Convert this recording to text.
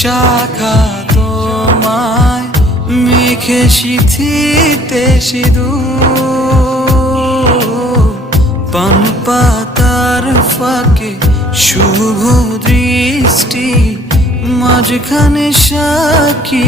শাখা তোমায় মেখে সিথিতে সিঁদুর, পান পাতার ফাঁকে শুভ দৃষ্টি, মাঝখানে সাক্ষী।